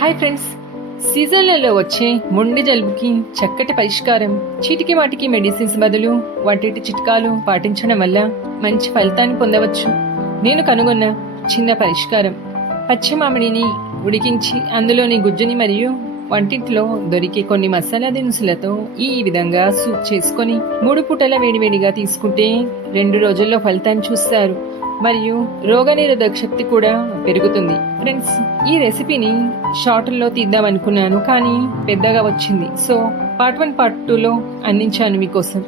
Hi friends, సీజన్లలో వచ్చే మొండి జలుబుకి చక్కటి పరిష్కారం. చీటికి వాటికి మెడిసిన్స్ బదులు వాటి చిట్కాలు పాటించడం వల్ల మంచి ఫలితాన్ని పొందవచ్చు. నేను కనుగొన్న చిన్న పరిష్కారం: పచ్చి మామిడిని ఉడికించి అందులోని గుజ్జుని మరియు వంటింట్లో దొరికే కొన్ని మసాలా దినుసులతో ఈ విధంగా సూప్ చేసుకొని 3 పూటల వేడివేడిగా తీసుకుంటే 2 రోజుల్లో ఫలితాన్ని చూస్తారు. మరియు రోగనిరోధక శక్తి కూడా పెరుగుతుంది. ఫ్రెండ్స్, ఈ రెసిపీని షార్ట్లో తీద్దాం అనుకున్నాను, కానీ పెద్దగా వచ్చింది. సో పార్ట్ 1 పార్ట్ 2లో అందించాను మీకోసం.